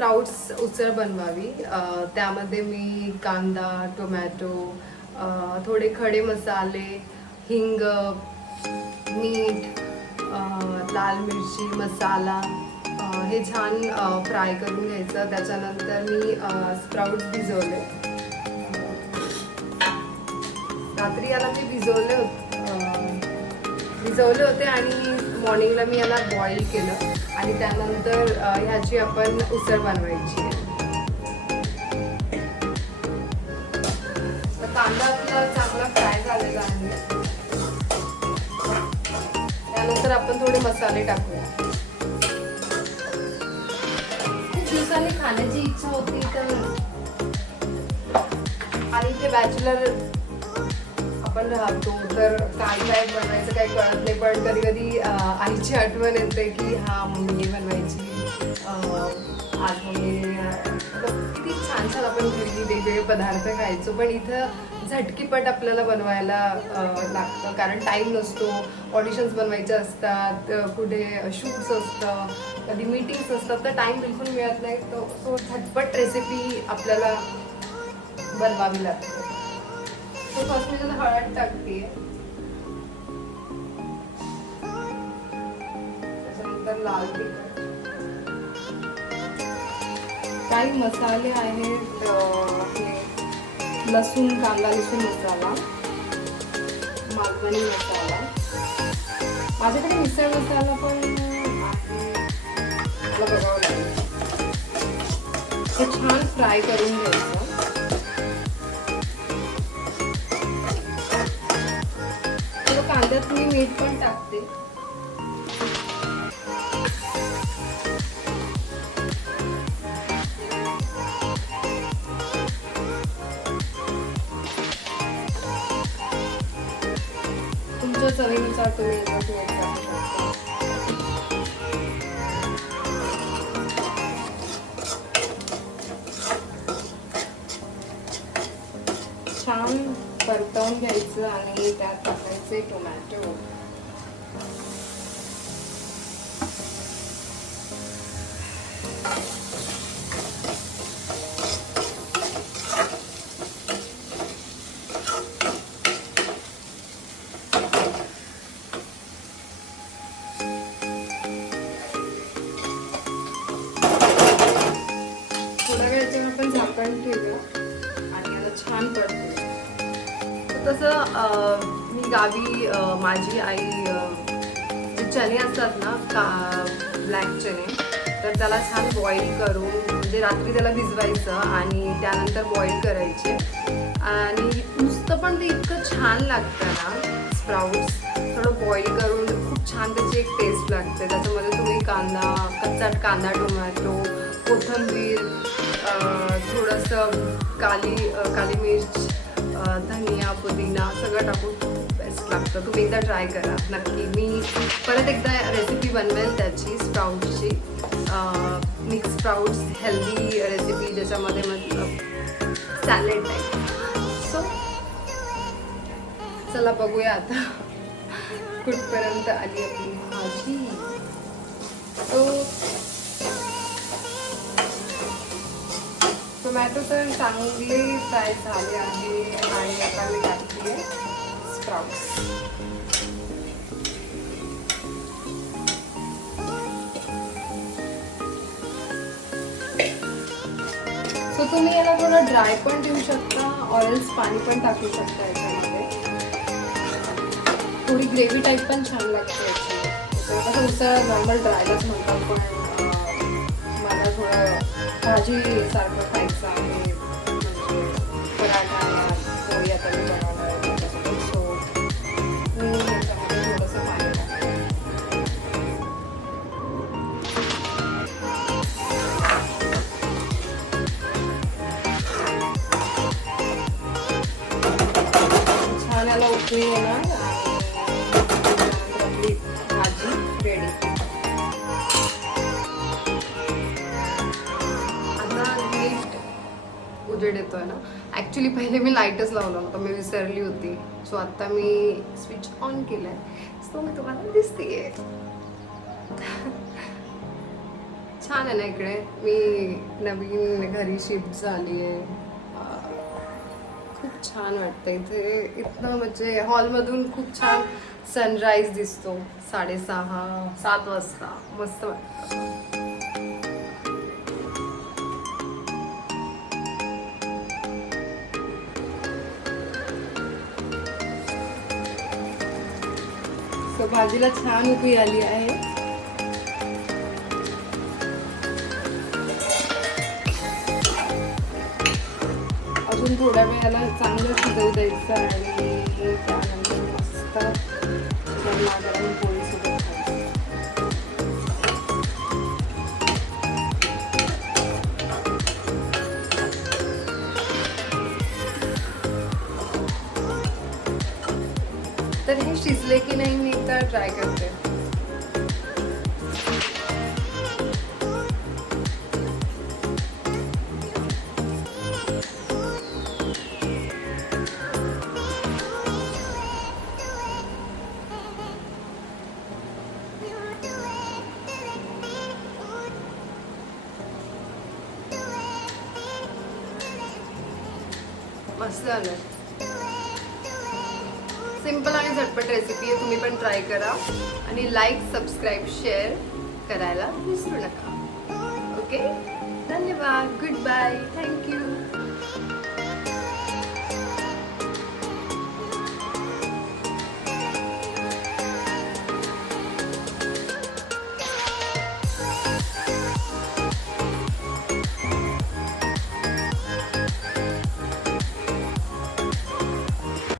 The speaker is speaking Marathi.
स्प्राउट्स उसळ बनवावी. त्यामध्ये मी कांदा, टोमॅटो, थोडे खडे मसाले, हिंग, मीठ, लाल मिरची मसाला हे छान फ्राय करून घ्यायचं. त्याच्यानंतर मी स्प्राउट्स भिजवले. रात्री याला मी भिजवले होते आणि मॉर्निंगला मी याला बॉईल केलं आणि त्यानंतर ह्याची आपण उसळ बनवायची आहे. तर कांदा आपला चांगला फ्राय झालेला आहे. त्यानंतर आपण थोडे मसाले टाकूया. खूप दिवसांनी खाण्याची इच्छा होती तर आणि ते बॅचलर आपण राहतो तर काय बनवायचं काही कळत नाही. पण कधी कधी आईची आठवण येते की हा मम्मी हे बनवायची, आज मम्मी किती छान छान आपण घरी वेगवेगळे पदार्थ खायचो. पण इथं झटकीपट आपल्याला बनवायला लागतं कारण टाईम नसतो. ऑडिशन्स बनवायचे असतात, कुठे शूट्स असतं, कधी मीटिंग्स असतात, तर टाईम बिलकुल मिळत नाही. तो झटपट रेसिपी आपल्याला बनवावी लागते. तो फर्स्ट मी त्याला हळद टाकते. त्याच्यानंतर लाल तिखट, काही मसाले आहेत, लसूण, कांदा लसूण मसाला, मालवणी मसाला, माझ्याकडे मिसळ मसाला पण आहे, मला बघावं लागेल. हे छान फ्राय करून घ्यायचं. कांद्यात मी मीठ पण टाकते. तुमच्या चवीनुसार तुम्ही छान परतवून घ्यायचं आणि त्यात टाकायचे टोमॅटो. थोड्या वेळाच्या आपण झाकण ठेवूया आणि याला छान परतूया. तसं मी गावी माझी आई चणे असतात ना, ब्लॅक चणे, तर त्याला छान बॉईल करून म्हणजे रात्री त्याला भिजवायचं आणि त्यानंतर बॉईल करायचे. आणि नुसतं पण ते इतकं छान लागतं ना स्प्राउट्स. थोडं बॉईल करून खूप छान त्याची एक टेस्ट लागते. त्याच्यामध्ये तुम्ही कच्चा कांदा, टोमॅटो, कोथिंबीर, थोडंसं काली मिर्च, धनिया, पुदिना सगळं टाकून खूप बेस्ट लागतं. तुम्ही एकदा ट्राय करा नक्की. मी परत एकदा रेसिपी बनवेल त्याची स्प्राउट्सची, मिक्स स्प्राउट्स हेल्दी रेसिपी ज्याच्यामध्ये मतलब सॅलेड टाईप. सो चला बघूया आता कुठपर्यंत आली आपली भाजी. टोमॅटो तर चांगले फ्राय झाले आहे आणि आता मी टाकते स्प्राउट्स. सो तुम्ही याला थोडं ड्राय पण देऊ शकता, ऑरेंज पाणी पण टाकू शकता याच्यामध्ये. थोडी ग्रेव्ही टाईप पण छान लागते याची. कसं उसळ नॉर्मल ड्रायलाच म्हणतात, पण मला थोडं भाजी सारखं खायचं आहे. म्हणजे पराठा पोळी आता मी बनवणार आहे त्याच्यासोबत. सो मी याच्यामध्ये थोडंसं पाणी टाकते. छान याला उकळी येणार आणि आपली भाजी रेडी. उजेड येतोय ना. ॲक्च्युली पहिले मी लाईटच लावला नव्हता, मी विसरली होती. सो आता मी स्विच ऑन केलाय, सो मी तुम्हाला दिसतेय. छान आहे ना इकडे. मी नवीन घरी शिफ्ट झाली आहे. खूप छान वाटतं इथे. इथनं म्हणजे हॉलमधून खूप छान सनराईज दिसतो 6:30-7 वाजता. मस्त वाटतं. So, भाजीला छान उकळी आली आहे. अजून थोड्या वेळाला चांगलं शिजवू द्यायचं आणि त्यानंतर मस्त गरमागरम पोळीसोबत खायचं. तर हे शिजले की नाही मी एकदा ट्राय करते. मस्त झालं. सिंपल आणि झटपट रेसिपी आहे. तुम्ही पण ट्राय करा आणि लाईक, सबस्क्राईब, शेअर करायला विसरू नका. ओके, धन्यवाद. Good bye. थँक्यू.